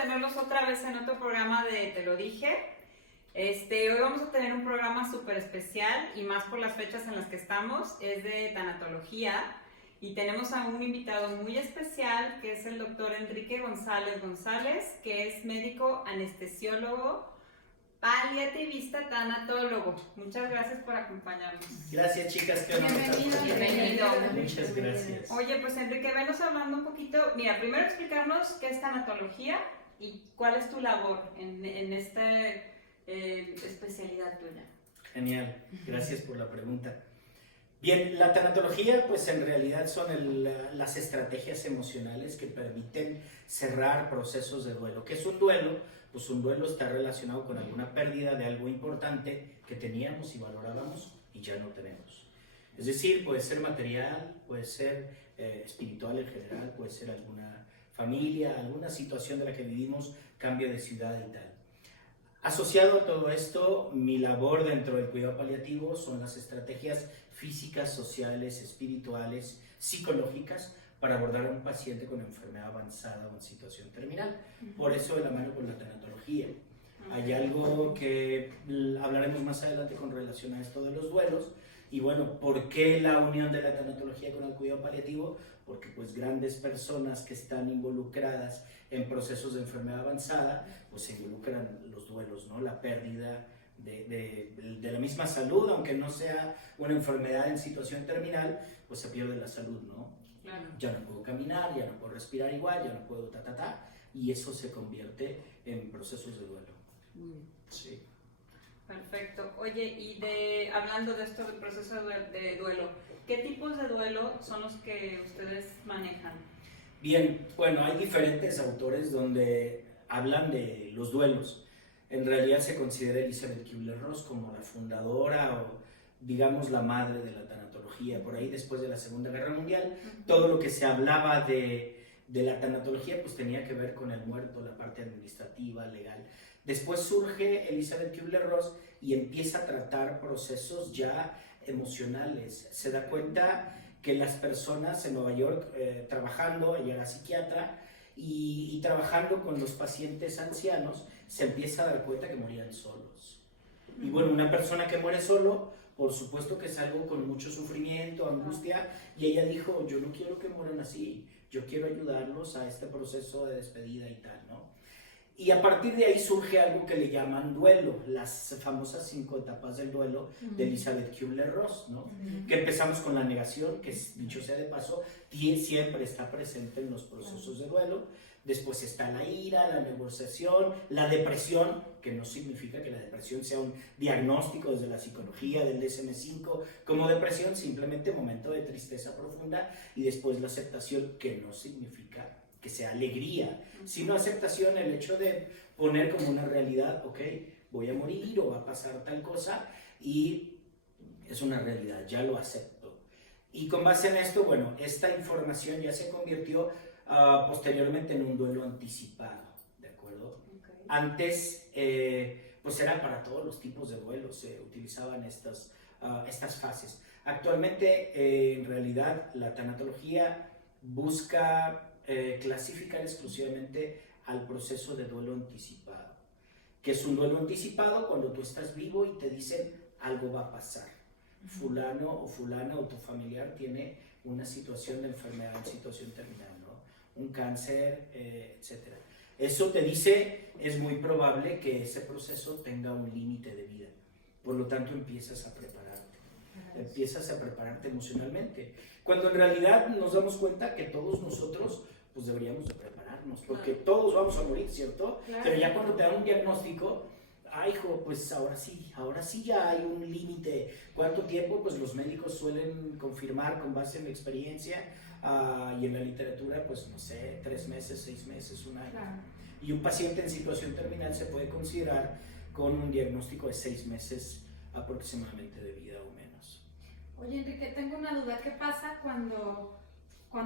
tenerlos otra vez en otro programa de Te lo dije. Hoy vamos a tener un programa súper especial y más por las fechas en las que estamos, es de tanatología y tenemos a un invitado muy especial que es el doctor Enrique González, que es médico anestesiólogo, paliativista, tanatólogo. Muchas gracias por acompañarnos. Gracias, chicas. Bienvenido. Muchas gracias. Oye, pues Enrique, venos hablando un poquito. Mira, primero explicarnos qué es tanatología y cuál es tu labor en esta especialidad tuya. Genial, gracias por la pregunta. Bien, la tanatología pues en realidad son las estrategias emocionales que permiten cerrar procesos de duelo. ¿Qué es un duelo? Pues un duelo está relacionado con alguna pérdida de algo importante que teníamos y valorábamos y ya no tenemos. Es decir, puede ser material, puede ser espiritual en general, puede ser alguna familia, alguna situación de la que vivimos, cambio de ciudad y tal. Asociado a todo esto, mi labor dentro del cuidado paliativo son las estrategias físicas, sociales, espirituales, psicológicas para abordar a un paciente con enfermedad avanzada o en situación terminal. Por eso de la mano con la tanatología. Hay algo que hablaremos más adelante con relación a esto de los duelos. Y bueno, ¿por qué la unión de la tanatología con el cuidado paliativo? Porque pues grandes personas que están involucradas en procesos de enfermedad avanzada, pues se involucran los duelos, ¿no? La pérdida de la misma salud, aunque no sea una enfermedad en situación terminal, pues se pierde la salud, ¿no? Claro. Ya no puedo caminar, ya no puedo respirar igual, ya no puedo y eso se convierte en procesos de duelo. Sí. Perfecto. Oye, y hablando de esto del proceso de duelo, ¿qué tipos de duelo son los que ustedes manejan? Bien, bueno, hay diferentes autores donde hablan de los duelos. En realidad se considera Elizabeth Kubler-Ross como la fundadora o digamos la madre de la tanatología. Por ahí después de la Segunda Guerra Mundial, todo lo que se hablaba de la tanatología pues tenía que ver con el muerto, la parte administrativa, legal. Después surge Elizabeth Kubler-Ross y empieza a tratar procesos ya emocionales. Se da cuenta que las personas en Nueva York trabajando, ella era psiquiatra, y trabajando con los pacientes ancianos, se empieza a dar cuenta que morían solos. Y bueno, una persona que muere solo, por supuesto que es algo con mucho sufrimiento, angustia, y ella dijo, yo no quiero que mueran así, yo quiero ayudarlos a este proceso de despedida y tal, ¿no? Y a partir de ahí surge algo que le llaman duelo, las famosas 5 etapas del duelo de Elizabeth Kubler-Ross, ¿no? Que empezamos con la negación, que dicho sea de paso, siempre está presente en los procesos de duelo. Después está la ira, la negociación, la depresión, que no significa que la depresión sea un diagnóstico desde la psicología del DSM-5 como depresión, simplemente momento de tristeza profunda, y después la aceptación, que no significa que sea alegría, sino aceptación, el hecho de poner como una realidad, ok, voy a morir o va a pasar tal cosa y es una realidad, ya lo acepto. Y con base en esto, bueno, esta información ya se convirtió posteriormente en un duelo anticipado, ¿de acuerdo? Okay. Antes, pues era para todos los tipos de duelos, se utilizaban estas fases. Actualmente, en realidad, la tanatología busca clasificar exclusivamente al proceso de duelo anticipado. ¿Qué es un duelo anticipado? Cuando tú estás vivo y te dicen algo va a pasar. Fulano o fulana o tu familiar tiene una situación de enfermedad en situación terminal, ¿no? Un cáncer, etc. Eso te dice, es muy probable que ese proceso tenga un límite de vida. Por lo tanto, empiezas a prepararte emocionalmente. Cuando en realidad nos damos cuenta que todos nosotros pues deberíamos de prepararnos, porque todos vamos a morir, ¿cierto? Claro. Pero ya cuando te dan un diagnóstico, ay, hijo, pues ahora sí ya hay un límite. ¿Cuánto tiempo? Pues los médicos suelen confirmar con base en la experiencia y en la literatura, pues no sé, 3 meses, 6 meses, un año. Claro. Y un paciente en situación terminal se puede considerar con un diagnóstico de 6 meses aproximadamente de vida o menos. Oye, Enrique, tengo una duda. ¿Qué pasa cuando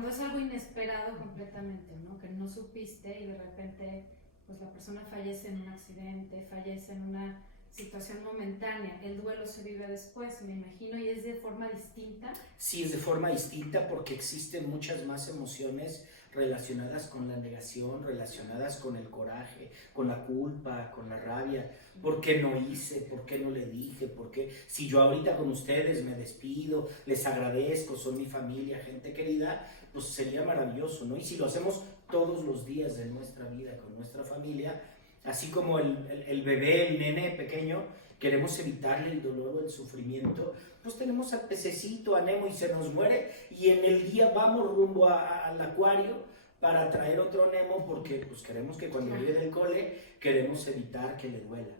es algo inesperado completamente, ¿no? Que no supiste y de repente pues la persona fallece en un accidente, fallece en una situación momentánea. El duelo se vive después, me imagino, y es de forma distinta. Sí, es de forma distinta porque existen muchas más emociones relacionadas con la negación, relacionadas con el coraje, con la culpa, con la rabia. ¿Por qué no hice? ¿Por qué no le dije? ¿Por qué? Si yo ahorita con ustedes me despido, les agradezco, son mi familia, gente querida, pues sería maravilloso, ¿no? Y si lo hacemos todos los días de nuestra vida con nuestra familia, así como el bebé, el nene pequeño, queremos evitarle el dolor o el sufrimiento, pues tenemos al pececito, a Nemo, y se nos muere, y en el día vamos rumbo al acuario para traer otro Nemo, porque pues queremos que cuando llegue del cole, queremos evitar que le duela.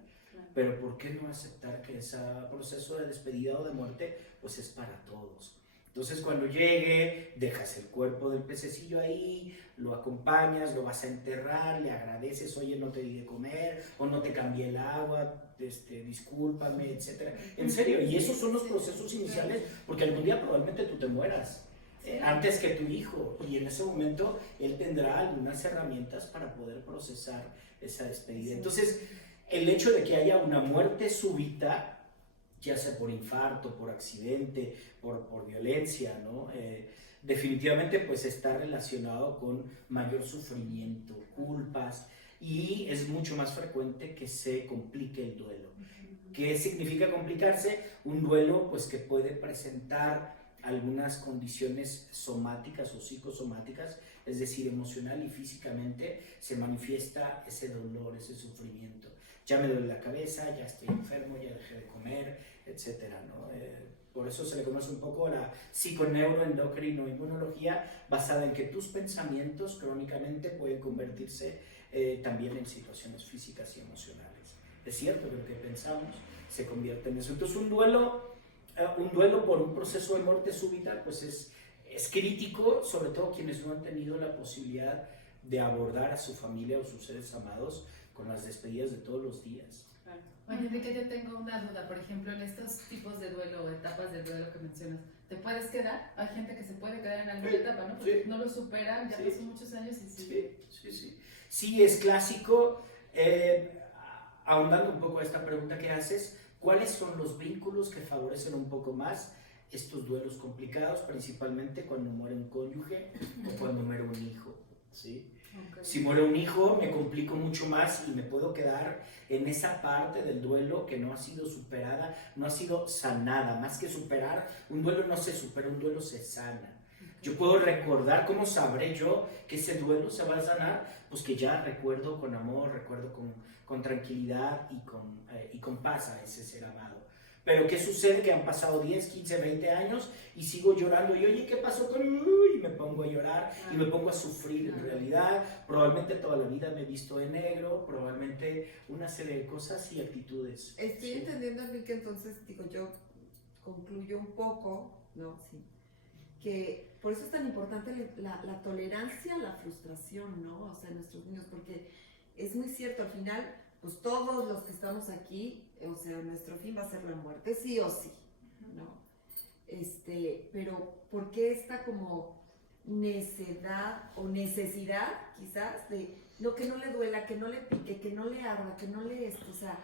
Pero ¿por qué no aceptar que ese proceso de despedida o de muerte, pues es para todos? Entonces cuando llegue, dejas el cuerpo del pececillo ahí, lo acompañas, lo vas a enterrar, le agradeces, oye, no te di de comer, o no te cambié el agua, discúlpame, etc. En serio, y esos son los procesos iniciales, porque algún día probablemente tú te mueras, antes que tu hijo, y en ese momento él tendrá algunas herramientas para poder procesar esa despedida. Entonces, el hecho de que haya una muerte súbita, ya sea por infarto, por accidente, por violencia, ¿no? Definitivamente pues está relacionado con mayor sufrimiento, culpas, y es mucho más frecuente que se complique el duelo. ¿Qué significa complicarse? Un duelo pues que puede presentar algunas condiciones somáticas o psicosomáticas, es decir, emocional y físicamente se manifiesta ese dolor, ese sufrimiento. Ya me duele la cabeza, ya estoy enfermo, ya dejé de comer, etcétera, ¿no? Por eso se le conoce un poco la psiconeuroendocrinoinmunología, basada en que tus pensamientos crónicamente pueden convertirse también en situaciones físicas y emocionales. Es cierto que lo que pensamos se convierte en eso. Entonces un duelo por un proceso de muerte súbita pues es crítico, sobre todo quienes no han tenido la posibilidad de abordar a su familia o sus seres amados con las despedidas de todos los días. Oye, Enrique, yo tengo una duda. Por ejemplo, en estos tipos de duelo o etapas de duelo que mencionas, ¿te puedes quedar? Hay gente que se puede quedar en alguna etapa, ¿no? Porque no lo superan, ya pasó muchos años y sí. Sí, es clásico. Ahondando un poco a esta pregunta que haces, ¿cuáles son los vínculos que favorecen un poco más estos duelos complicados, principalmente cuando muere un cónyuge o cuando muere un hijo? ¿Sí? Okay. Si muere un hijo, me complico mucho más y me puedo quedar en esa parte del duelo que no ha sido superada, no ha sido sanada. Más que superar, un duelo no se supera, un duelo se sana. Yo puedo recordar, ¿cómo sabré yo que ese duelo se va a sanar? Pues que ya recuerdo con amor, recuerdo con tranquilidad y con paz a ese ser amado. Pero ¿qué sucede? Que han pasado 10, 15, 20 años y sigo llorando y oye, ¿qué pasó con mí? Y me pongo a llorar y me pongo a sufrir en realidad. Probablemente toda la vida me he visto de negro, probablemente una serie de cosas y actitudes. Estoy entendiendo, Enrique, entonces, digo, yo concluyo un poco, ¿no? Sí. Que por eso es tan importante la tolerancia a la frustración, ¿no? O sea, en nuestros niños, porque es muy cierto, al final, pues todos los que estamos aquí, o sea, nuestro fin va a ser la muerte, sí o sí, ¿no? Pero ¿por qué esta como necedad o necesidad, quizás, de no, que no le duela, que no le pique, que no le arda, que no le esto, o sea,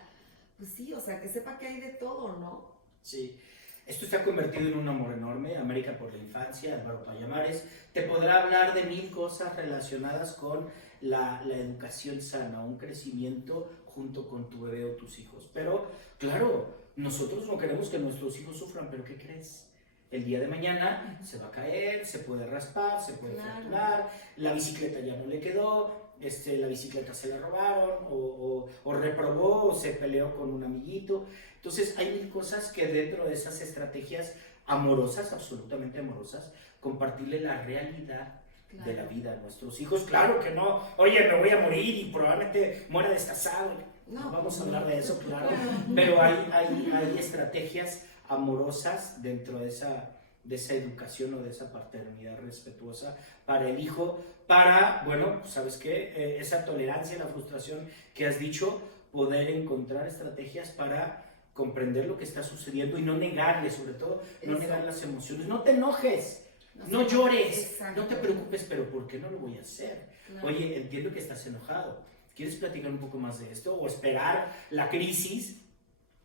pues sí, o sea, que sepa que hay de todo, ¿no? Sí. Esto está convertido en un amor enorme. América por la Infancia, Álvaro Payamares, te podrá hablar de 1000 cosas relacionadas con la educación sana, un crecimiento junto con tu bebé o tus hijos. Pero, claro, nosotros no queremos que nuestros hijos sufran, pero ¿qué crees? El día de mañana se va a caer, se puede raspar, se puede fracturar, la bicicleta ya no le quedó, la bicicleta se la robaron, o reprobó, o se peleó con un amiguito. Entonces hay 1000 cosas que dentro de esas estrategias amorosas, absolutamente amorosas, compartirle la realidad de la vida a nuestros hijos. Claro que no, oye, me voy a morir y probablemente muera destazado. No vamos a hablar de eso, claro. Pero hay estrategias amorosas dentro de esa educación o de esa paternidad respetuosa para el hijo, para, bueno, ¿sabes qué? Esa tolerancia, la frustración que has dicho, poder encontrar estrategias para comprender lo que está sucediendo y no negarle, sobre todo, no negar las emociones. No te enojes, no llores, no te preocupes, pero ¿por qué no lo voy a hacer? Claro. Oye, entiendo que estás enojado. ¿Quieres platicar un poco más de esto? O esperar la crisis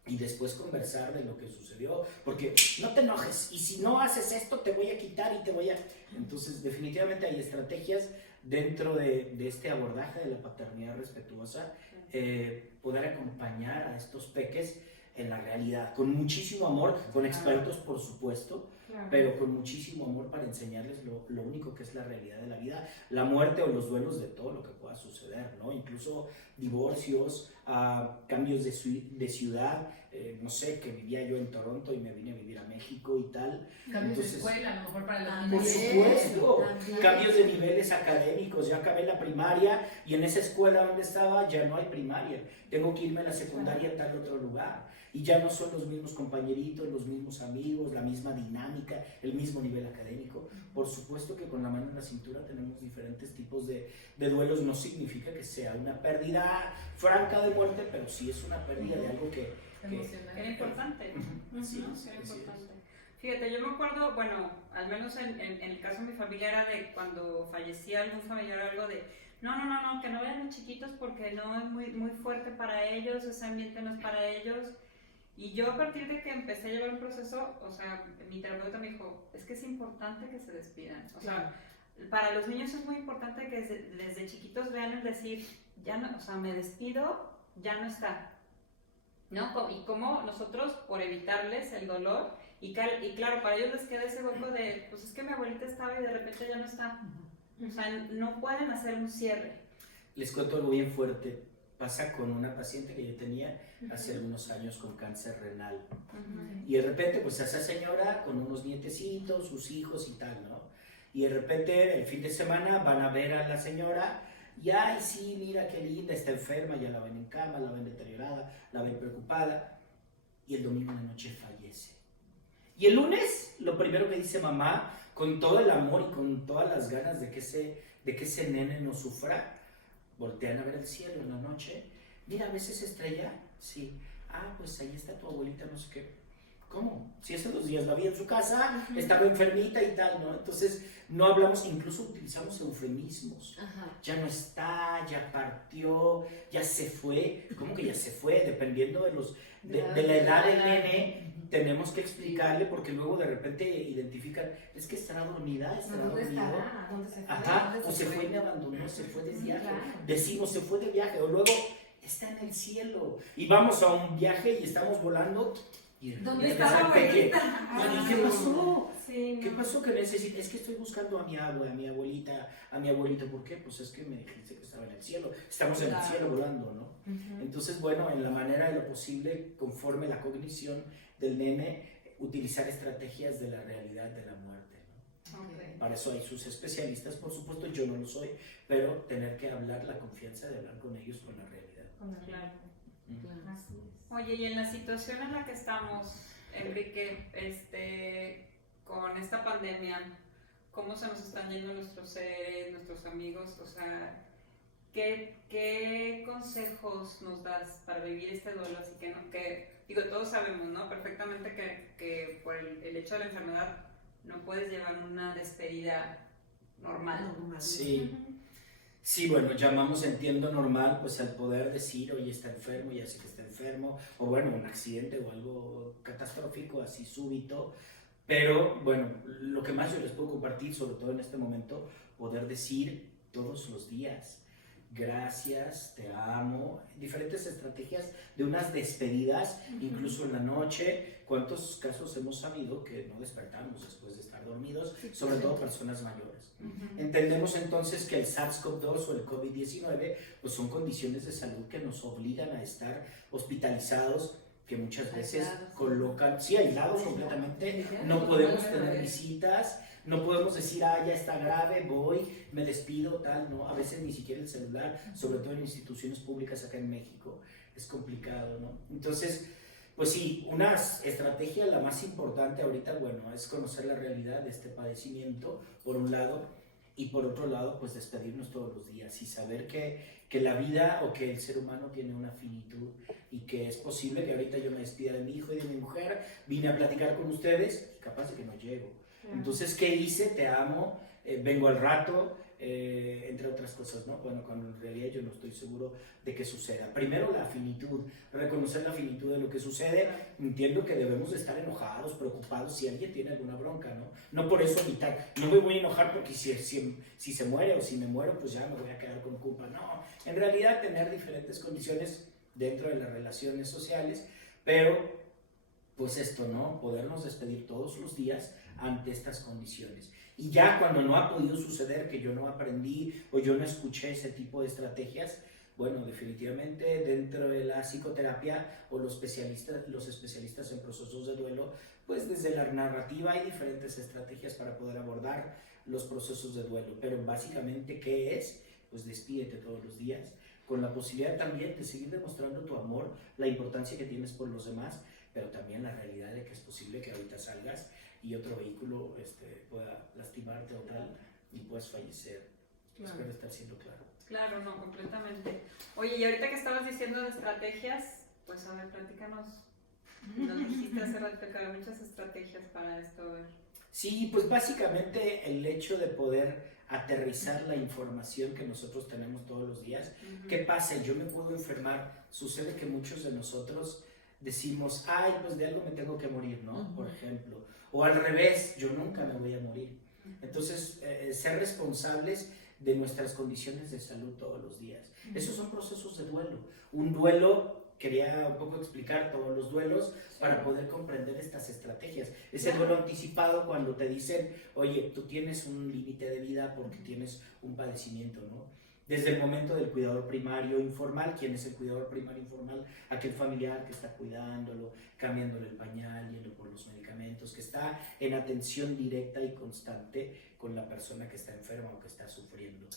y después conversar de lo que sucedió, porque no te enojes, y si no haces esto te voy a quitar y te voy a... Entonces definitivamente hay estrategias dentro de este abordaje de la paternidad respetuosa, poder acompañar a estos peques en la realidad, con muchísimo amor, con expertos por supuesto, pero con muchísimo amor para enseñarles lo único que es la realidad de la vida, la muerte o los duelos de todo lo que pueda suceder, ¿no? Incluso divorcios, cambios de ciudad, no sé, que vivía yo en Toronto y me vine a vivir a México y tal. Cambios de escuela, a lo mejor para los niños. Por supuesto, cambios de niveles académicos, ya acabé la primaria y en esa escuela donde estaba ya no hay primaria, tengo que irme a la secundaria a tal otro lugar. Y ya no son los mismos compañeritos, los mismos amigos, la misma dinámica, el mismo nivel académico. Por supuesto que con la mano en la cintura tenemos diferentes tipos de duelos. No significa que sea una pérdida franca de muerte, pero sí es una pérdida de algo que era importante. Sí, ¿no? Sí, era importante. Fíjate, yo me acuerdo, bueno, al menos en el caso de mi familia era de cuando fallecía algún familiar, algo de no, que no vean los chiquitos porque no es muy fuerte para ellos, ese ambiente no es para ellos. Y yo a partir de que empecé a llevar un proceso, o sea, mi terapeuta me dijo, es que es importante que se despidan. O sea, para los niños es muy importante que desde chiquitos vean el decir, ya no, o sea, me despido, ya no está. ¿No? Y como nosotros, por evitarles el dolor, y claro, para ellos les queda ese hueco de, pues es que mi abuelita estaba y de repente ya no está. O sea, no pueden hacer un cierre. Les cuento algo bien fuerte. Pasa con una paciente que yo tenía hace algunos años con cáncer renal. Y de repente, pues esa señora con unos nietecitos, sus hijos y tal, ¿no? Y de repente, el fin de semana van a ver a la señora y, ay, sí, mira qué linda, está enferma, ya la ven en cama, la ven deteriorada, la ven preocupada. Y el domingo en la noche fallece. Y el lunes, lo primero que dice mamá, con todo el amor y con todas las ganas de que ese nene no sufra, voltean a ver el cielo en la noche. Mira, ¿ves esa estrella? Sí. Ah, pues ahí está tu abuelita, no sé qué. ¿Cómo? Si hace 2 días la vi en su casa, estaba enfermita y tal, ¿no? Entonces, no hablamos, incluso utilizamos eufemismos. Ya no está, ya partió, ya se fue. ¿Cómo que ya se fue? Dependiendo de la edad del nene, tenemos que explicarle porque luego de repente identifican, es que estará dormida, estará ¿Dónde dormido. estará? ¿Dónde se fue? Ajá, o se fue y me abandonó, se fue de viaje. Decimos, se fue de viaje, o luego está en el cielo. Y vamos a un viaje y estamos volando. Y ¿Dónde está la abuelita? Oye, ¿qué pasó? Sí, ¿Qué no. pasó que necesito? Es que estoy buscando a mi abuelita, a mi abuelito. ¿Por qué? Pues es que me dijiste que estaba en el cielo. Estamos en el cielo volando, ¿no? Entonces, bueno, en la manera de lo posible, conforme la cognición del nene, utilizar estrategias de la realidad de la muerte, ¿no? Para eso hay sus especialistas, por supuesto, yo no lo soy, pero tener que hablar, la confianza de hablar con ellos con la realidad. Claro. Así es. Oye, y en la situación en la que estamos, Enrique, con esta pandemia, ¿cómo se nos están yendo nuestros seres, nuestros amigos? O sea, ¿qué consejos nos das para vivir este duelo? Así que digo, todos sabemos, ¿no? Perfectamente que por el hecho de la enfermedad no puedes llevar una despedida normal. Sí. Sí, bueno, llamamos entiendo normal, pues al poder decir, oye, está enfermo, ya sé que está enfermo, o bueno, un accidente o algo catastrófico, así súbito, pero bueno, lo que más yo les puedo compartir, sobre todo en este momento, poder decir todos los días, gracias, te amo, diferentes estrategias de unas despedidas, incluso en la noche. ¿Cuántos casos hemos sabido que no despertamos después de estar dormidos? Sobre todo personas mayores. Entendemos entonces que el SARS-CoV-2 o el COVID-19 pues son condiciones de salud que nos obligan a estar hospitalizados, que muchas veces colocan, sí, aislados completamente, no podemos tener visitas, no podemos decir, ya está grave, voy, me despido, tal, no, a veces ni siquiera el celular, sobre todo en instituciones públicas acá en México, es complicado, ¿no? Entonces, pues sí, una estrategia, la más importante ahorita, bueno, es conocer la realidad de este padecimiento, por un lado, y por otro lado, pues despedirnos todos los días y saber que la vida o que el ser humano tiene una finitud y que es posible que ahorita yo me despida de mi hijo y de mi mujer, vine a platicar con ustedes y capaz de que no llego. Entonces, ¿qué hice? Te amo, vengo al rato, entre otras cosas, ¿no? Bueno, cuando en realidad yo no estoy seguro de que suceda. Primero la finitud, reconocer la finitud de lo que sucede. Entiendo que debemos de estar enojados, preocupados si alguien tiene alguna bronca, ¿no? No por eso evitar, no me voy a enojar porque si se muere o si me muero, pues ya me voy a quedar con culpa. No, en realidad tener diferentes condiciones dentro de las relaciones sociales, pero pues esto, ¿no? Podernos despedir todos los días ante estas condiciones. Y ya cuando no ha podido suceder, que yo no aprendí o yo no escuché ese tipo de estrategias, bueno, definitivamente dentro de la psicoterapia o los especialistas en procesos de duelo, pues desde la narrativa hay diferentes estrategias para poder abordar los procesos de duelo. Pero básicamente, ¿qué es? Pues despídete todos los días, con la posibilidad también de seguir demostrando tu amor, la importancia que tienes por los demás, pero también la realidad de que es posible que ahorita salgas y otro vehículo pueda lastimarte o tal y puedas fallecer. Claro. Espero estar siendo claro. Claro, no, completamente. Oye, y ahorita que estabas diciendo de estrategias, pues a ver, platícanos. Nos dijiste hace rato que había muchas estrategias para esto. Sí, pues básicamente el hecho de poder aterrizar la información que nosotros tenemos todos los días. ¿Qué pasa? Yo me puedo enfermar. Sucede que muchos de nosotros decimos, ay, pues de algo me tengo que morir, ¿no? Por ejemplo. O al revés, yo nunca me voy a morir. Entonces, ser responsables de nuestras condiciones de salud todos los días. Esos son procesos de duelo. Un duelo, quería un poco explicar todos los duelos para poder comprender estas estrategias. Es el duelo anticipado cuando te dicen, oye, tú tienes un límite de vida porque tienes un padecimiento, ¿no? Desde el momento del cuidador primario informal. ¿Quién es el cuidador primario informal? Aquel familiar que está cuidándolo, cambiándole el pañal, yendo por los medicamentos, que está en atención directa y constante con la persona que está enferma o que está sufriendo.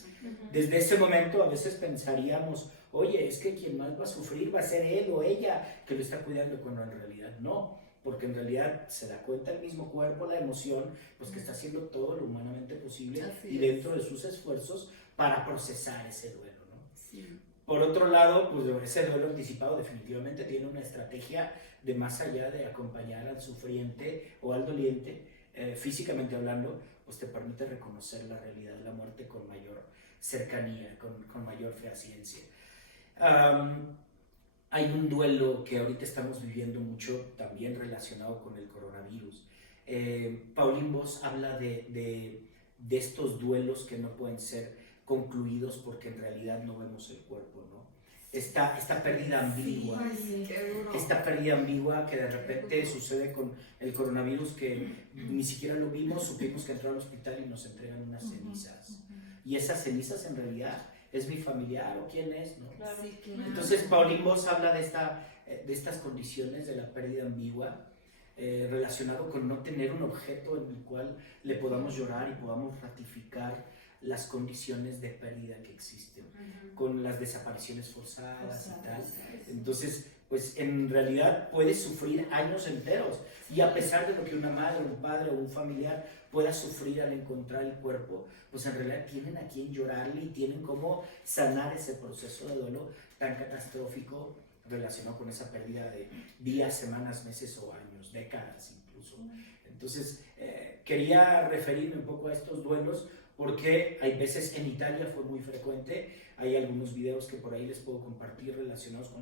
Desde ese momento a veces pensaríamos, oye, es que quien más va a sufrir va a ser él o ella que lo está cuidando, cuando en realidad no. Porque en realidad se da cuenta el mismo cuerpo, la emoción, pues que está haciendo todo lo humanamente posible y dentro de sus esfuerzos para procesar ese duelo, ¿no? Sí. Por otro lado, pues ese duelo anticipado definitivamente tiene una estrategia de más allá de acompañar al sufriente o al doliente, físicamente hablando, pues te permite reconocer la realidad de la muerte con mayor cercanía, con mayor fehaciencia. Hay un duelo que ahorita estamos viviendo mucho, también relacionado con el coronavirus. Pauline Boss habla de estos duelos que no pueden ser concluidos porque en realidad no vemos el cuerpo, ¿no? Esta pérdida ambigua, esta pérdida ambigua que de repente sucede con el coronavirus, que ni siquiera lo vimos, supimos que entró al hospital y nos entregan unas cenizas. Y esas cenizas en realidad es mi familiar o quién es, ¿no? Claro. Sí, claro. Entonces Pauline Boss habla de estas condiciones de la pérdida ambigua, relacionado con no tener un objeto en el cual le podamos llorar y podamos ratificar las condiciones de pérdida que existen, con las desapariciones forzadas y tal. Entonces, pues en realidad puedes sufrir años enteros, y a pesar de lo que una madre, un padre o un familiar pueda sufrir al encontrar el cuerpo, pues en realidad tienen a quien llorarle y tienen cómo sanar ese proceso de duelo tan catastrófico relacionado con esa pérdida de días, semanas, meses o años, décadas incluso. Entonces, quería referirme un poco a estos duelos porque hay veces, en Italia fue muy frecuente, hay algunos videos que por ahí les puedo compartir relacionados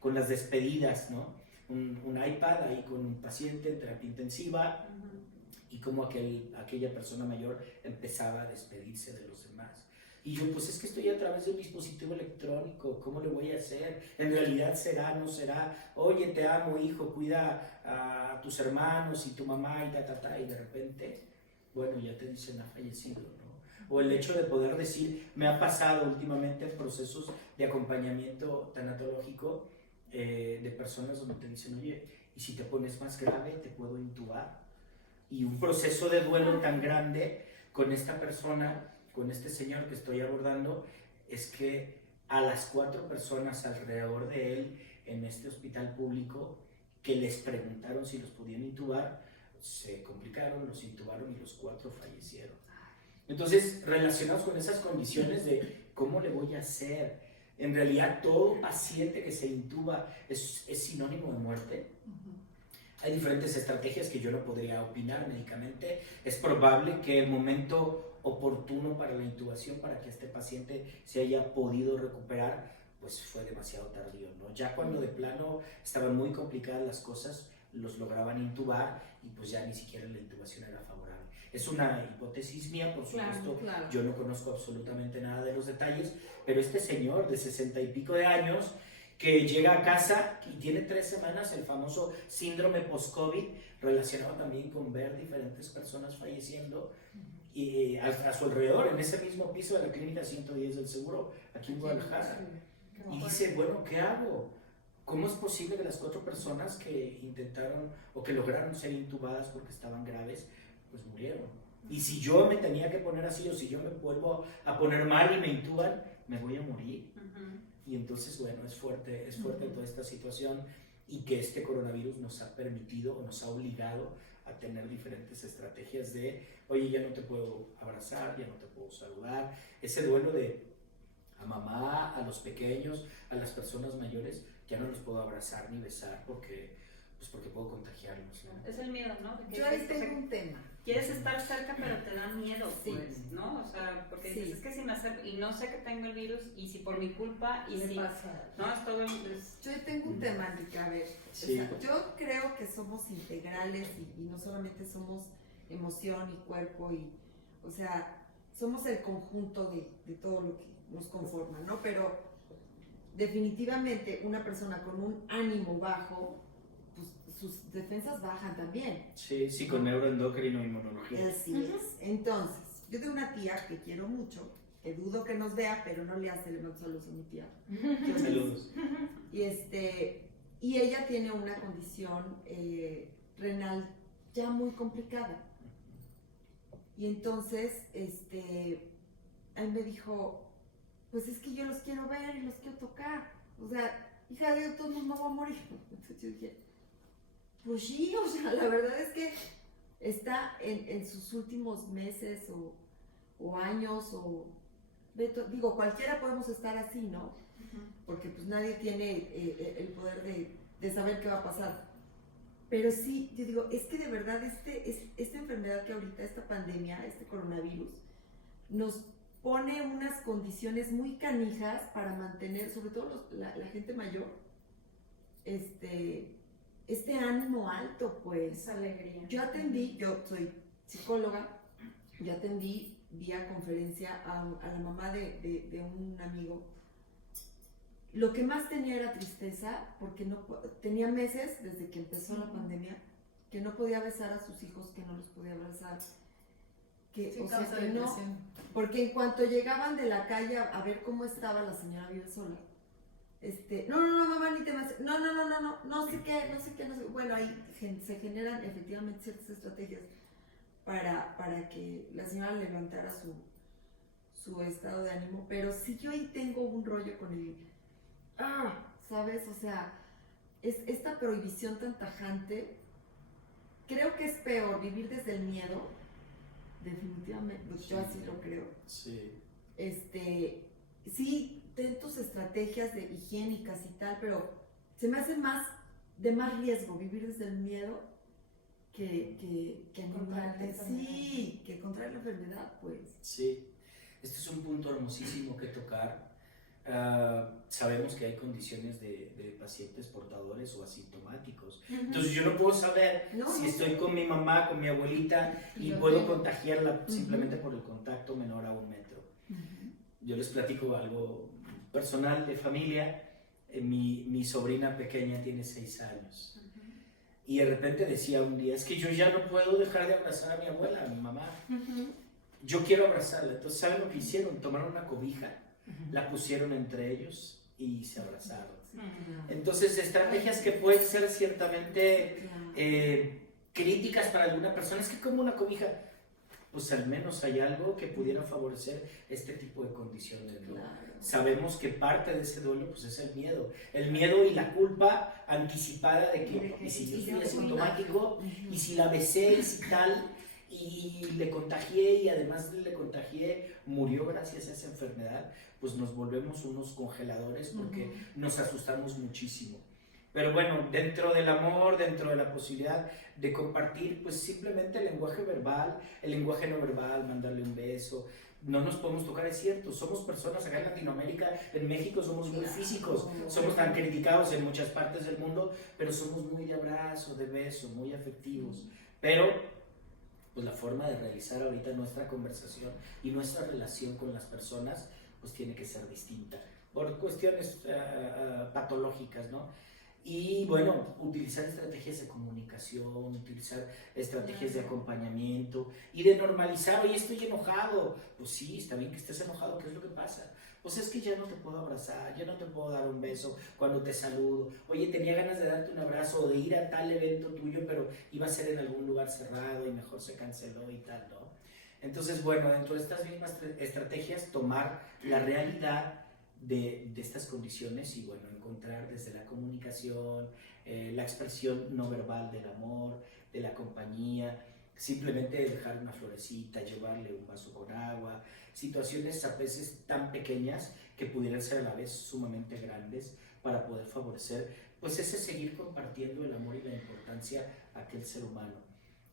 con las despedidas, ¿no? Un iPad ahí con un paciente en terapia intensiva y cómo aquella persona mayor empezaba a despedirse de los demás. Y yo, pues es que estoy a través de un dispositivo electrónico, ¿cómo le voy a hacer? En realidad será, no será, oye, te amo, hijo, cuida a tus hermanos y tu mamá y y de repente, bueno, ya te dicen ha fallecido, ¿no? O el hecho de poder decir, me ha pasado últimamente en procesos de acompañamiento tanatológico de personas donde te dicen, oye, y si te pones más grave, te puedo intubar. Y un proceso de duelo tan grande con esta persona, con este señor que estoy abordando, es que a las 4 personas alrededor de él en este hospital público que les preguntaron si los podían intubar, se complicaron, los intubaron y los 4 fallecieron. Entonces, relacionados con esas condiciones de cómo le voy a hacer, en realidad todo paciente que se intuba es sinónimo de muerte. Hay diferentes estrategias que yo no podría opinar médicamente. Es probable que el momento oportuno para la intubación, para que este paciente se haya podido recuperar, pues fue demasiado tardío, ¿no? Ya cuando de plano estaban muy complicadas las cosas, los lograban intubar y pues ya ni siquiera la intubación era favorable. Es una hipótesis mía, por supuesto, Claro. yo no conozco absolutamente nada de los detalles, pero este señor de 60 y pico de años que llega a casa y tiene 3 semanas, el famoso síndrome post-COVID, relacionado también con ver diferentes personas falleciendo y a su alrededor, en ese mismo piso de la clínica 110 del Seguro, aquí en Guadalajara. Y dice, bueno, ¿qué hago? ¿Cómo es posible que las 4 personas que intentaron o que lograron ser intubadas porque estaban graves, pues murieron? Y si yo me tenía que poner así, o si yo me vuelvo a poner mal y me intuban, me voy a morir. Y entonces, bueno, es fuerte toda esta situación, y que este coronavirus nos ha permitido, nos ha obligado a tener diferentes estrategias de, oye, ya no te puedo abrazar, ya no te puedo saludar. Ese duelo de a mamá, a los pequeños, a las personas mayores, ya no los puedo abrazar ni besar porque puedo contagiarlos, ¿no? Es el miedo, ¿no? De que Yo ahí tengo un tema. quieres estar cerca, pero te da miedo, Sí. pues, ¿no? O sea, porque Sí. dices, es que si me acerco y no sé que tengo el virus, y si por mi culpa, y Me si, pasa. no, es todo, es, Yo ahí tengo un tema, Enrique, a ver. Sí. O sea, yo creo que somos integrales y no solamente somos emoción y cuerpo, o sea, somos el conjunto de todo lo que nos conforma, ¿no? Pero definitivamente una persona con un ánimo bajo, pues sus defensas bajan también. Sí, con neuroendocrino y inmunología. Así es. Entonces, yo tengo una tía que quiero mucho, que dudo que nos vea, pero no le hace, le mando saludos a mi tía. Saludos. Y ella tiene una condición renal ya muy complicada. Y entonces, él me dijo, pues es que yo los quiero ver y los quiero tocar. O sea, hija de Dios, todo el mundo va a morir. Entonces yo dije, pues sí, o sea, la verdad es que está en sus últimos meses o años, digo, cualquiera podemos estar así, ¿no? Porque pues nadie tiene el poder de saber qué va a pasar. Pero sí, yo digo, es que de verdad esta enfermedad que ahorita, esta pandemia, este coronavirus, nos pone unas condiciones muy canijas para mantener, sobre todo la gente mayor, este ánimo alto, pues. Esa alegría. Yo soy psicóloga, yo atendí vía conferencia a la mamá de un amigo. Lo que más tenía era tristeza, porque tenía meses desde que empezó la pandemia, que no podía besar a sus hijos, que no los podía abrazar, o sea, que no, porque en cuanto llegaban de la calle a ver cómo estaba la señora vive sola, no, mamá, ni te vas, no sé qué, bueno, ahí se generan efectivamente ciertas estrategias para que la señora levantara su estado de ánimo, pero si yo ahí tengo un rollo con ¿sabes? O sea, esta prohibición tan tajante, creo que es peor vivir desde el miedo, definitivamente, pues yo así lo creo. Sí. Sí, ten tus estrategias higiénicas y tal, pero se me hace de más riesgo vivir desde el miedo que animarte. Sí, que contraer la enfermedad, pues. Sí, este es un punto hermosísimo que tocar. Sabemos que hay condiciones de pacientes portadores o asintomáticos. Entonces yo no puedo saber si estoy con mi mamá, con mi abuelita y puedo contagiarla simplemente por el contacto menor a 1 metro. Yo les platico algo personal de familia. Mi sobrina pequeña tiene 6 años. Y de repente decía un día, es que yo ya no puedo dejar de abrazar a mi abuela, a mi mamá. Yo quiero abrazarla. Entonces, ¿saben lo que hicieron? Tomaron una cobija, la pusieron entre ellos y se abrazaron. Entonces, estrategias que pueden ser ciertamente críticas para alguna persona, es que como una cobija, pues al menos hay algo que pudiera favorecer este tipo de condiciones, ¿no? Claro. Sabemos que parte de ese duelo pues es el miedo y la culpa anticipada de que y si yo soy asintomático y si la besé y si tal y le contagié y además le contagié, murió gracias a esa enfermedad, pues nos volvemos unos congeladores porque nos asustamos muchísimo. Pero bueno, dentro del amor, dentro de la posibilidad de compartir, pues simplemente el lenguaje verbal, el lenguaje no verbal, mandarle un beso. No nos podemos tocar, es cierto, somos personas acá en Latinoamérica, en México somos muy físicos, somos tan criticados en muchas partes del mundo, pero somos muy de abrazo, de beso, muy afectivos. Pero pues la forma de realizar ahorita nuestra conversación y nuestra relación con las personas pues tiene que ser distinta por cuestiones patológicas, ¿no? Y bueno, utilizar estrategias de comunicación, utilizar estrategias de acompañamiento y de normalizar, oye, estoy enojado. Pues sí, está bien que estés enojado, ¿qué es lo que pasa? Pues es que ya no te puedo abrazar, ya no te puedo dar un beso cuando te saludo. Oye, tenía ganas de darte un abrazo o de ir a tal evento tuyo, pero iba a ser en algún lugar cerrado y mejor se canceló y tal, ¿no? Entonces, bueno, dentro de estas mismas estrategias, tomar la realidad de estas condiciones y bueno, encontrar desde la comunicación, la expresión no verbal del amor, de la compañía, simplemente dejar una florecita, llevarle un vaso con agua, situaciones a veces tan pequeñas que pudieran ser a la vez sumamente grandes para poder favorecer pues ese seguir compartiendo el amor y la importancia a aquel ser humano.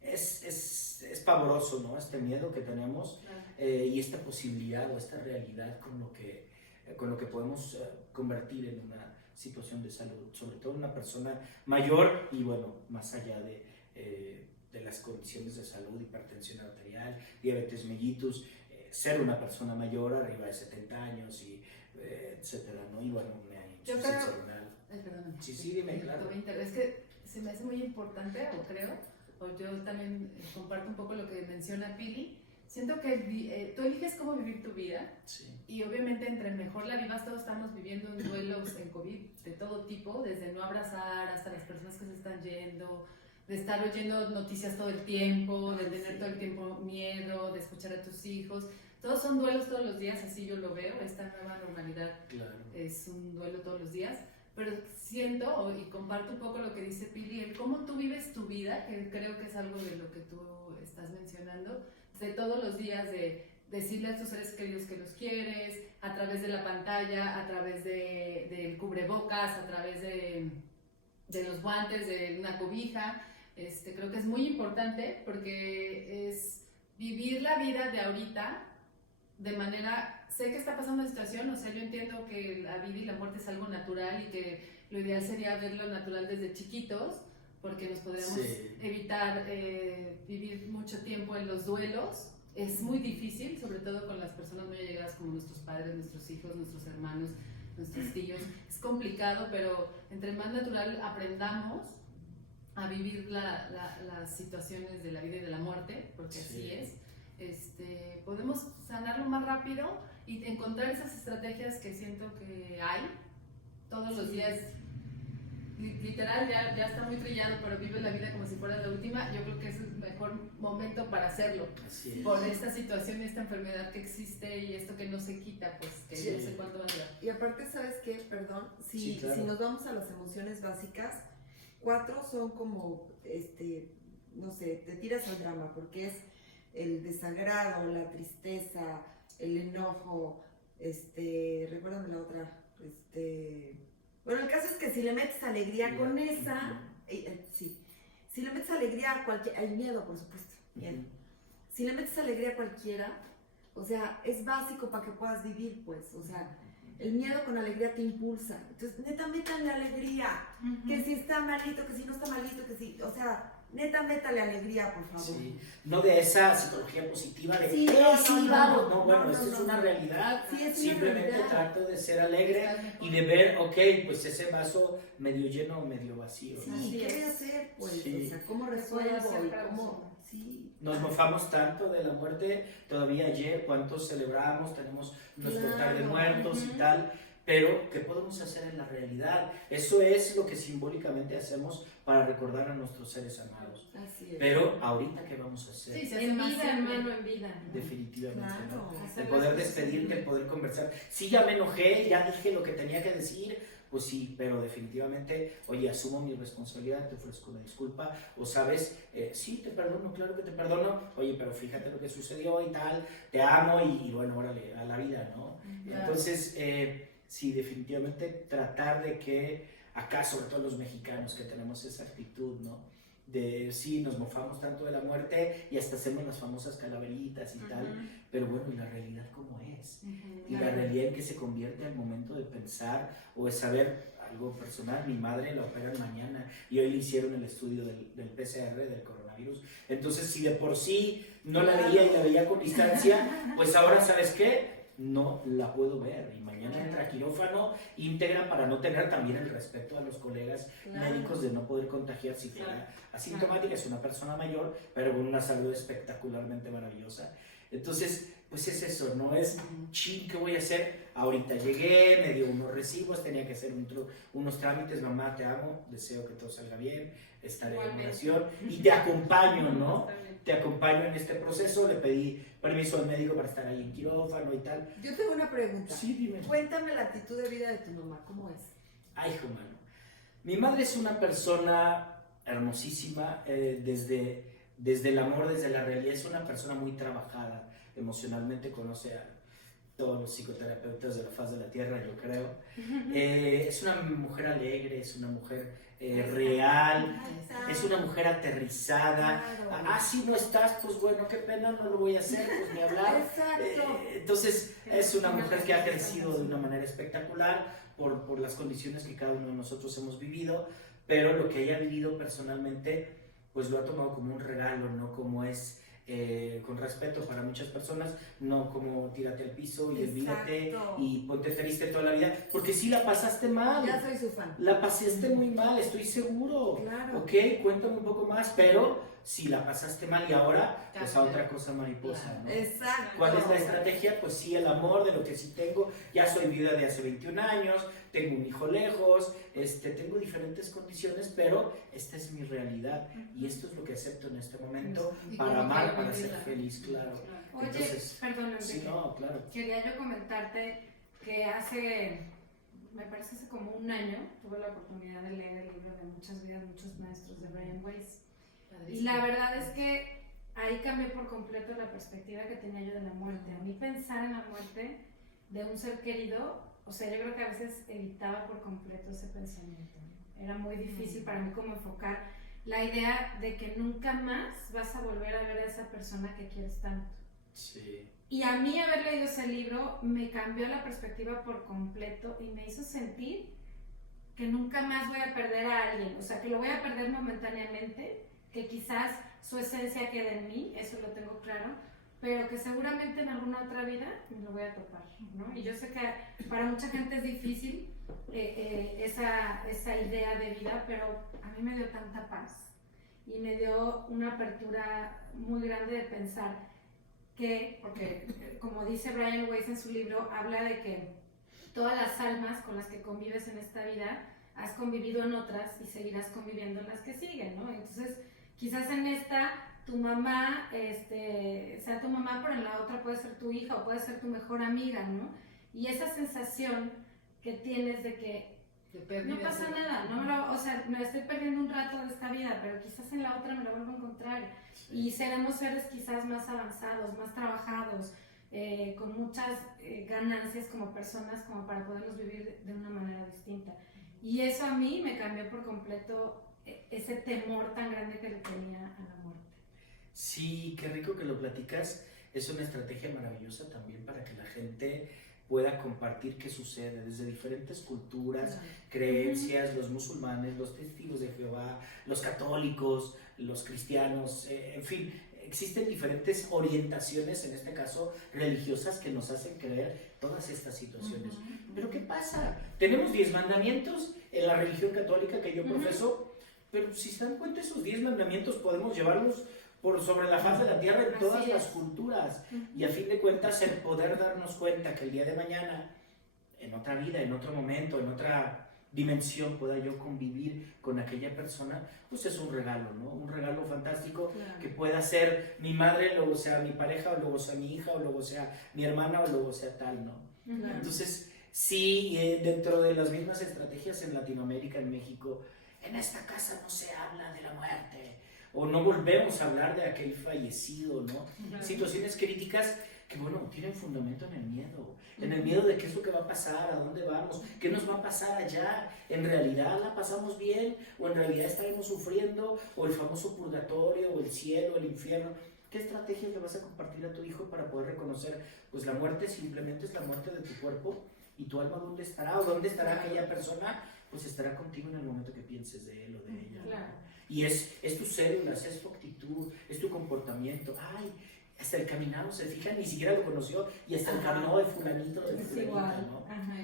Es pavoroso, ¿no? Este miedo que tenemos y esta posibilidad o esta realidad con lo que podemos convertir en una situación de salud, sobre todo una persona mayor y bueno, más allá de las condiciones de salud, hipertensión arterial, diabetes mellitus, ser una persona mayor arriba de 70 años y etcétera, ¿no? Y bueno, una insuficiencia renal. Perdóname. Sí, dime, claro. Es que se me hace muy importante, o creo, o yo también comparto un poco lo que menciona Pili. Siento que tú eliges cómo vivir tu vida, Sí. Y obviamente entre mejor la vivas, todos estamos viviendo en duelos en COVID de todo tipo, desde no abrazar hasta las personas que se están yendo, de estar oyendo noticias todo el tiempo, de tener todo el tiempo miedo, de escuchar a tus hijos. Todos son duelos todos los días, así yo lo veo, esta nueva normalidad es un duelo todos los días. Pero siento y comparto un poco lo que dice Pili, el cómo tú vives tu vida, que creo que es algo de lo que tú estás mencionando, de todos los días, de decirle a tus seres queridos que los quieres, a través de la pantalla, a través del cubrebocas, a través de los guantes, de una cobija. Creo que es muy importante porque es vivir la vida de ahorita de manera, sé que está pasando una situación, o sea, yo entiendo que la vida y la muerte es algo natural y que lo ideal sería verlo natural desde chiquitos, porque nos podríamos evitar vivir mucho tiempo en los duelos. Es muy difícil, sobre todo con las personas muy allegadas como nuestros padres, nuestros hijos, nuestros hermanos, nuestros tíos. Es complicado, pero entre más natural aprendamos a vivir las situaciones de la vida y de la muerte, porque así es, podemos sanarlo más rápido y encontrar esas estrategias que siento que hay todos los días. Literal, ya está muy trillado, pero vive la vida como si fuera la última. Yo creo que es el mejor momento para hacerlo. Por esta situación y esta enfermedad que existe y esto que no se quita, pues que no sé cuánto va a durar. Y aparte, ¿sabes qué? Perdón, claro. Si nos vamos a las emociones básicas, 4 son como, no sé, te tiras al drama, porque es el desagrado, la tristeza, el enojo, recuérdame la otra, bueno, el caso es que si le metes alegría con esa, si le metes alegría a cualquiera, hay miedo, por supuesto, miedo. Si le metes alegría a cualquiera, o sea, es básico para que puedas vivir, pues, o sea, el miedo con alegría te impulsa. Entonces, neta, métanle alegría, que si está malito, que si no está malito, que si, o sea, neta, métale alegría, por favor. Sí, no de esa psicología positiva de vamos. Esto es una realidad. Sí, es simplemente una realidad. trato de ser alegre y de ver, ok, pues ese vaso medio lleno o medio vacío. Sí, ¿no? ¿qué voy a hacer? Pues, Sí. o sea, ¿cómo resuelvo? Y cómo, sí. Nos mofamos tanto de la muerte, todavía ayer, cuántos celebramos, tenemos nuestro altar de muertos y tal, pero ¿qué podemos hacer en la realidad? Eso es lo que simbólicamente hacemos para recordar a nuestros seres amados. Así es. Pero ahorita, ¿qué vamos a hacer? Sí, se hace En más vida, simple. hermano, en vida. Definitivamente, Claro. ¿no? El poder despedirte, el poder conversar. Sí, ya me enojé, ya dije lo que tenía que decir, pues sí, pero definitivamente, oye, asumo mi responsabilidad, te ofrezco una disculpa, o sabes, sí, te perdono, claro que te perdono, oye, pero fíjate lo que sucedió y tal, te amo y bueno, órale, a la vida, ¿no? Claro. Entonces, sí, definitivamente tratar de que acá, sobre todo los mexicanos, que tenemos esa actitud, ¿no? De sí, nos mofamos tanto de la muerte y hasta hacemos las famosas calaveritas y tal, pero bueno, ¿y la realidad cómo es? Y la realidad en que se convierte al momento de pensar o de saber algo personal. Mi madre la operan mañana y hoy le hicieron el estudio del PCR, del coronavirus. Entonces, si de por sí no la veía y la veía con distancia, pues ahora, ¿sabes qué? No la puedo ver y mañana entra a quirófano íntegra para no tener también el respeto a los colegas médicos de no poder contagiar si fuera asintomática. Es una persona mayor, pero con una salud espectacularmente maravillosa. Entonces, pues es eso, no es ching, ¿qué voy a hacer? Ahorita llegué, me dio unos recibos, tenía que hacer unos trámites. Mamá, te amo, deseo que todo salga bien, estaré en oración y te acompaño, ¿no? Te acompaño en este proceso. Le pedí permiso al médico para estar ahí en quirófano y tal. Yo tengo una pregunta. Sí, dime. Cuéntame la actitud de vida de tu mamá, ¿cómo es? Ay, hijo mano. Mi madre es una persona hermosísima, desde el amor, desde la realidad. Es una persona muy trabajada emocionalmente, conoce a todos los psicoterapeutas de la faz de la tierra, yo creo. Es una mujer alegre, es una mujer real, es una mujer aterrizada. Claro. Si no estás, pues bueno, qué pena, no lo voy a hacer, pues ni hablar. Exacto. Entonces, es una mujer que ha crecido de una manera espectacular por las condiciones que cada uno de nosotros hemos vivido, pero lo que ella ha vivido personalmente, pues lo ha tomado como un regalo, no como es con respeto para muchas personas, no como tírate al piso y olvídate y ponte triste toda la vida, porque sí la pasaste mal. Ya soy su fan. La pasaste muy mal, estoy seguro. Claro. Ok, cuéntame un poco más, pero si la pasaste mal y ahora, pues a otra cosa mariposa, ¿no? Exacto. ¿Cuál es la estrategia? Pues sí, el amor de lo que sí tengo. Ya soy viuda de hace 21 años, tengo un hijo lejos, tengo diferentes condiciones, pero esta es mi realidad y esto es lo que acepto en este momento para amar, para ser feliz, claro. Oye, Entonces, perdón, Enrique. sí, no, claro. Quería yo comentarte que me parece hace como un año, tuve la oportunidad de leer el libro de Muchas vidas, muchos maestros de Brian Weiss. Y la verdad es que ahí cambió por completo la perspectiva que tenía yo de la muerte. A mí pensar en la muerte de un ser querido, o sea, yo creo que a veces evitaba por completo ese pensamiento. Era muy difícil para mí como enfocar la idea de que nunca más vas a volver a ver a esa persona que quieres tanto. Sí. Y a mí haber leído ese libro me cambió la perspectiva por completo y me hizo sentir que nunca más voy a perder a alguien, o sea, que lo voy a perder momentáneamente, que quizás su esencia quede en mí, eso lo tengo claro, pero que seguramente en alguna otra vida me lo voy a topar, ¿no? Y yo sé que para mucha gente es difícil esa idea de vida, pero a mí me dio tanta paz y me dio una apertura muy grande de pensar que, porque como dice Brian Weiss en su libro, habla de que todas las almas con las que convives en esta vida has convivido en otras y seguirás conviviendo en las que siguen, ¿no? Entonces, quizás en esta tu mamá sea tu mamá, pero en la otra puede ser tu hija o puede ser tu mejor amiga, ¿no? Y esa sensación que tienes de que no pasa nada, o sea, me estoy perdiendo un rato de esta vida, pero quizás en la otra me la vuelvo a encontrar. Sí. Y seremos seres quizás más avanzados, más trabajados, con muchas ganancias como personas, como para podernos vivir de una manera distinta. Y eso a mí me cambió por completo ese temor tan grande que le tenía a la muerte. Sí, qué rico que lo platicas. Es una estrategia maravillosa también para que la gente pueda compartir qué sucede desde diferentes culturas, creencias, los musulmanes, los testigos de Jehová, los católicos, los cristianos, en fin, existen diferentes orientaciones, en este caso religiosas, que nos hacen creer todas estas situaciones. Pero ¿qué pasa? Tenemos 10 mandamientos en la religión católica que yo profeso, pero si se dan cuenta, esos 10 mandamientos podemos llevarlos por sobre la faz de la tierra en todas las culturas. Y a fin de cuentas, el poder darnos cuenta que el día de mañana, en otra vida, en otro momento, en otra dimensión, pueda yo convivir con aquella persona, pues es un regalo, ¿no? Un regalo fantástico, que pueda ser mi madre, luego sea mi pareja, o luego sea mi hija, o luego sea mi hermana, o luego sea tal, ¿no? Entonces, sí, dentro de las mismas estrategias en Latinoamérica, en México, en esta casa no se habla de la muerte, o no volvemos a hablar de aquel fallecido, ¿no? Situaciones críticas que bueno, tienen fundamento en el miedo. En el miedo de qué es lo que va a pasar, a dónde vamos, qué nos va a pasar allá. ¿En realidad la pasamos bien? ¿O en realidad estaremos sufriendo? ¿O el famoso purgatorio? ¿O el cielo? ¿El infierno? ¿Qué estrategias le vas a compartir a tu hijo para poder reconocer? Pues la muerte simplemente es la muerte de tu cuerpo. ¿Y tu alma dónde estará? ¿O dónde estará aquella persona? Pues estará contigo en el momento que pienses de él o de ella. Claro. Y es tus células, es tu actitud, es tu comportamiento. Ay, hasta el caminado, se fijan, ni siquiera lo conoció y hasta el caminado de fulanito, de Es fulanita, igual. ¿no? Ajá.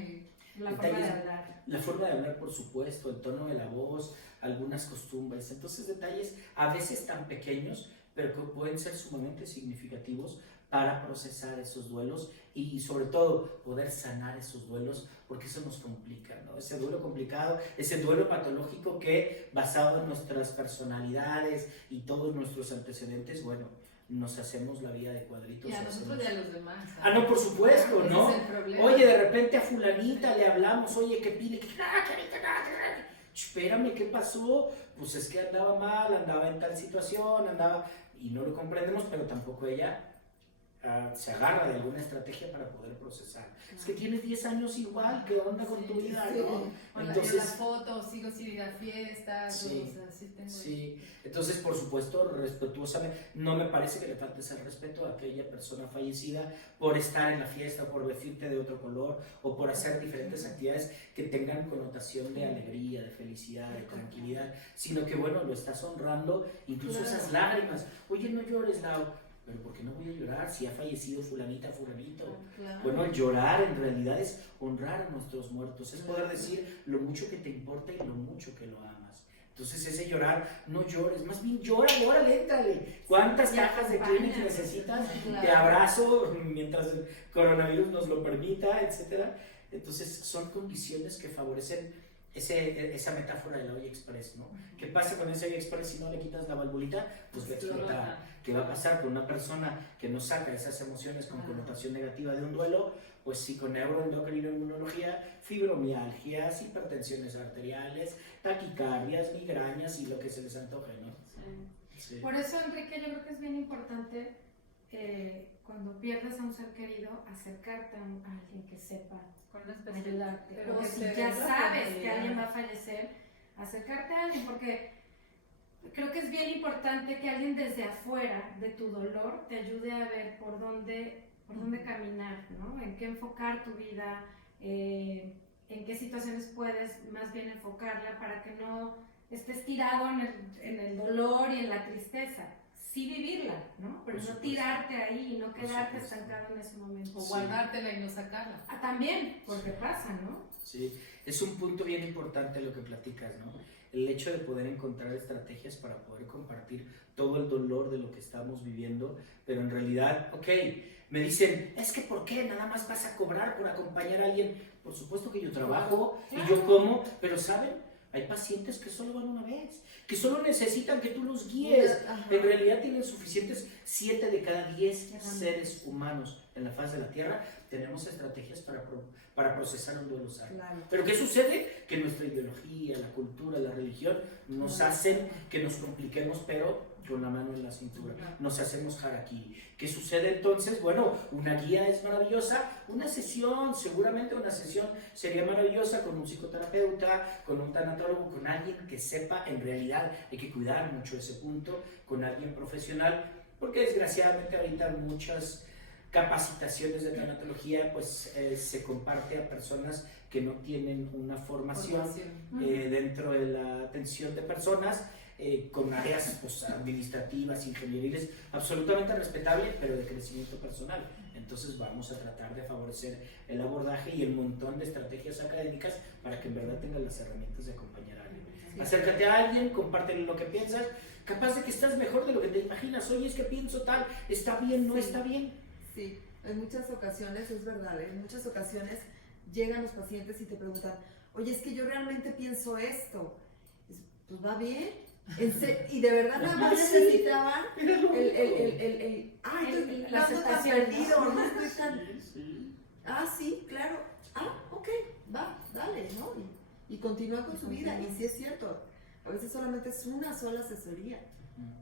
La Detalles, forma de hablar. la forma de hablar, por supuesto, el tono de la voz, algunas costumbres. Entonces, detalles a veces tan pequeños, pero que pueden ser sumamente significativos para procesar esos duelos y sobre todo poder sanar esos duelos, porque eso nos complica, ¿no? Ese duelo complicado, ese duelo patológico que basado en nuestras personalidades y todos nuestros antecedentes, bueno, nos hacemos la vida de cuadritos. Y a nosotros y a los demás. Ah, no, por supuesto, Ese ¿no? es el problema. Oye, de repente a fulanita le hablamos, oye, ¿qué pide? Espérame, ¿qué pasó? Pues es que andaba mal, andaba en tal situación, andaba... Y no lo comprendemos, pero tampoco ella se agarra de alguna estrategia para poder procesar. Es que tienes 10 años igual, ¿qué onda con tu vida? sí. ¿No? O Entonces, las fotos, sigo sin ir a fiestas, Sí, o sea, sí tengo... sí, entonces por supuesto respetuosamente, no me parece que le faltes el respeto a aquella persona fallecida por estar en la fiesta, por vestirte de otro color o por hacer diferentes actividades que tengan connotación de alegría, de felicidad, de tranquilidad, sino que bueno, lo estás honrando, incluso Claro. esas lágrimas. Oye, no llores, Lau. Pero ¿por qué no voy a llorar si ha fallecido fulanita, fulanito? Claro. Bueno, el llorar en realidad es honrar a nuestros muertos, es poder decir lo mucho que te importa y lo mucho que lo amas. Entonces ese llorar, no llores, más bien llora, órale, éntale. ¿Cuántas cajas de Kleenex necesitas? Claro. Te abrazo mientras el coronavirus nos lo permita, etc. Entonces son condiciones que favorecen esa metáfora del Hoy Express, ¿no? ¿Qué pasa con ese Hoy Express si no le quitas la valvulita? Pues va a explotar. ¿Qué va a pasar con una persona que no saca esas emociones con connotación negativa de un duelo? Pues sí, con neuroendocrinoinmunología, fibromialgias, hipertensiones arteriales, taquicardias, migrañas y lo que se les antoje, ¿no? Sí. Por eso, Enrique, yo creo que es bien importante cuando pierdes a un ser querido, acercarte a alguien que sepa Con una especie ayudarte. Pero O que si te ya dé la sabes que posibilidad. alguien va a fallecer, acercarte a alguien, porque creo que es bien importante que alguien desde afuera de tu dolor te ayude a ver por dónde caminar, ¿no? En qué enfocar tu vida, en qué situaciones puedes más bien enfocarla para que no estés tirado en el dolor y en la tristeza. Sí vivirla, ¿no? Pero Por no supuesto. tirarte ahí y no Por quedarte supuesto. estancado en ese momento. O Sí. guardártela y no sacarla. Ah, también, porque pasa, ¿no? Sí, es un punto bien importante lo que platicas, ¿no? El hecho de poder encontrar estrategias para poder compartir todo el dolor de lo que estamos viviendo, pero en realidad, ok, me dicen, es que ¿por qué nada más vas a cobrar por acompañar a alguien? Por supuesto que yo trabajo y yo como, pero ¿saben? Hay pacientes que solo van una vez, que solo necesitan que tú los guíes. Ajá. En realidad tienen suficientes 7 de cada 10 Ajá. seres humanos en la faz de la Tierra. Tenemos estrategias para procesar un duelo sano. Claro. Pero ¿qué sucede? Que nuestra ideología, la cultura, la religión nos hacen que nos compliquemos, pero con la mano en la cintura. Nos hacemos harakiri. ¿Qué sucede entonces? Bueno, una guía es maravillosa, una sesión, seguramente una sesión sería maravillosa con un psicoterapeuta, con un tanatólogo, con alguien que sepa, en realidad hay que cuidar mucho ese punto, con alguien profesional, porque desgraciadamente ahorita muchas capacitaciones de tanatología pues se comparte a personas que no tienen una formación dentro de la atención de personas con áreas pues, administrativas, ingenieriles, absolutamente respetable, pero de crecimiento personal. Entonces vamos a tratar de favorecer el abordaje y el montón de estrategias académicas para que en verdad tengas las herramientas de acompañar a alguien. Sí. Acércate a alguien, compártele lo que piensas, capaz de que estás mejor de lo que te imaginas. Oye, es que pienso tal, ¿está bien, no Sí. está bien? Sí, en muchas ocasiones, es verdad, en muchas ocasiones llegan los pacientes y te preguntan, oye, es que yo realmente pienso esto. Pues va bien. Y de verdad nada más Sí. necesitaban Míralo. La no ando tan aceptación, perdido, ¿no? no estoy tan... Sí. Sí, claro. Ok, va, dale, ¿no? Y continúa con su vida. Y sí es cierto, a veces solamente es una sola asesoría,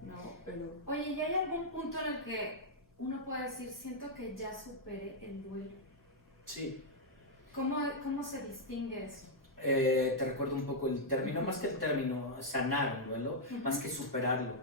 ¿no? Pero... Oye, ¿y hay algún punto en el que uno puede decir, siento que ya superé el duelo. Sí. ¿Cómo se distingue eso? Te recuerdo un poco el término, más que el término sanar un duelo, más que superarlo,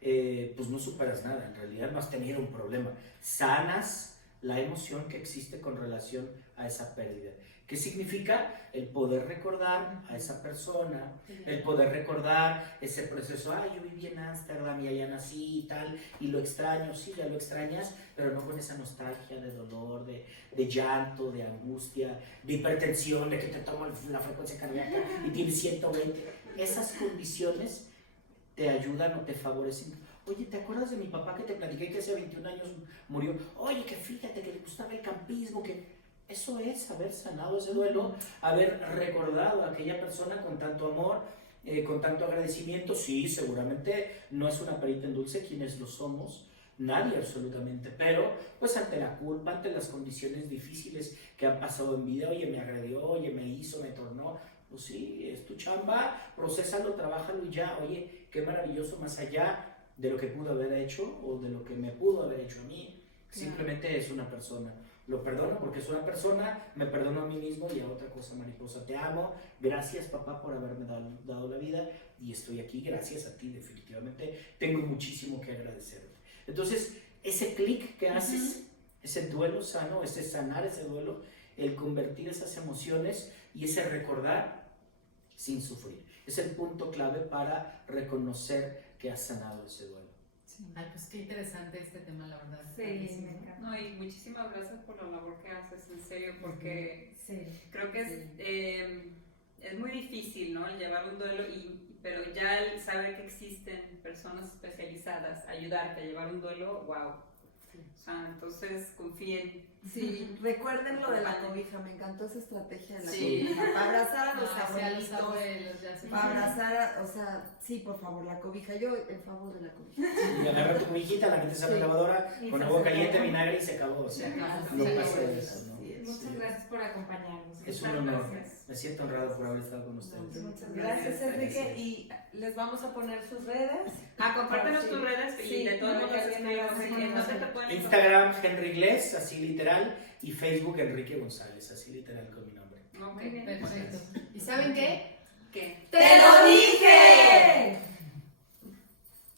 pues no superas nada, en realidad no has tenido un problema, sanas la emoción que existe con relación a esa pérdida. ¿Qué significa? El poder recordar a esa persona, el poder recordar ese proceso, yo viví en Ámsterdam y allá nací y tal, y lo extraño, sí, ya lo extrañas, pero no con esa nostalgia de dolor, de llanto, de angustia, de hipertensión, de que te toma la frecuencia cardíaca y tienes 120. Esas condiciones te ayudan o te favorecen. Oye, ¿te acuerdas de mi papá que te platiqué que hace 21 años murió? Oye, que fíjate que le gustaba el campismo, que... Eso es haber sanado ese duelo, haber recordado a aquella persona con tanto amor, con tanto agradecimiento. Sí, seguramente no es una perita en dulce quienes lo somos, nadie absolutamente, pero pues ante la culpa, ante las condiciones difíciles que han pasado en vida, oye, me agredió, oye, me hizo, me tornó, pues sí, es tu chamba, procésalo, trabájalo y ya. Oye, qué maravilloso, más allá de lo que pudo haber hecho o de lo que me pudo haber hecho a mí, simplemente es una persona. Lo perdono porque es una persona, me perdono a mí mismo y a otra cosa, mariposa. Te amo, gracias papá por haberme dado la vida y estoy aquí gracias a ti, definitivamente. Tengo muchísimo que agradecerte. Entonces, ese clic que haces, ese duelo sano, ese sanar ese duelo, el convertir esas emociones y ese recordar sin sufrir. Es el punto clave para reconocer que has sanado ese duelo. Ay, pues qué interesante este tema, la verdad. Sí, me encanta. No, y muchísimas gracias por la labor que haces, en serio, porque Sí. creo que es muy difícil, ¿no? El llevar un duelo, pero ya el saber que existen personas especializadas, ayudarte a llevar un duelo, wow. O sea, entonces confíen. Sí, recuerden lo de la cobija, me encantó esa estrategia de la Sí. cobija. Para abrazar a los Hacia los abuelitos, abuelos, ya se para abrazar, o sea, sí, por favor, la cobija. Yo en favor de la cobija. Y agarra tu cobijita, la metes a la Sí. lavadora Y con se agua acabó. caliente, vinagre y se acabó. Se acabó. No Se pasa acabó. eso, ¿no? Sí, Muchas Sí. gracias por acompañarnos. Es un Muchas honor. gracias. Me siento honrado por haber estado con ustedes. Muchas Gracias, Enrique. Gracias. Y les vamos a poner sus redes. Compártenos Sí. tus redes y Sí, de todos para modos que alguien escribimos haga en dónde así. te pueden Instagram, Henry Iglesias, así literal, y Facebook, Enrique González, así literal con mi nombre. Ok, Muy bien. Perfecto. ¿Y saben qué? ¿Qué? ¡Te lo